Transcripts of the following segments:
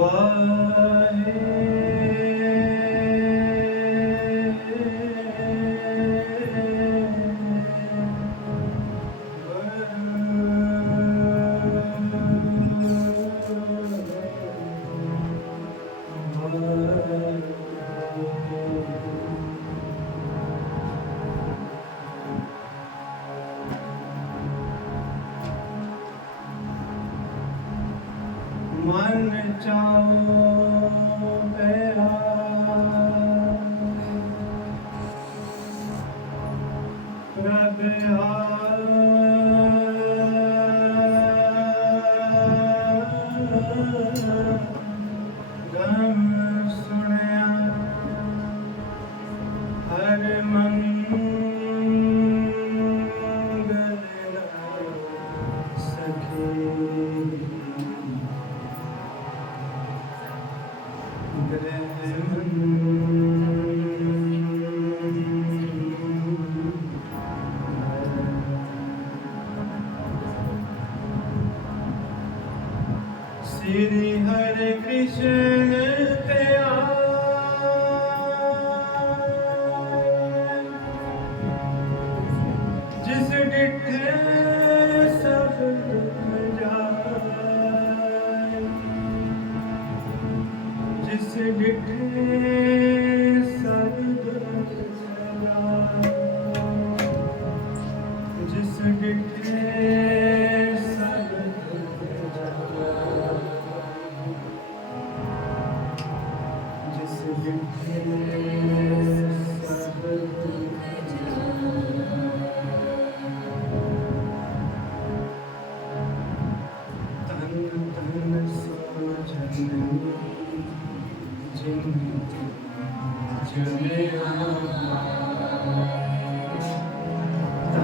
Why? Happy Halloween. Dedemizin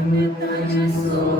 and i'm Amen.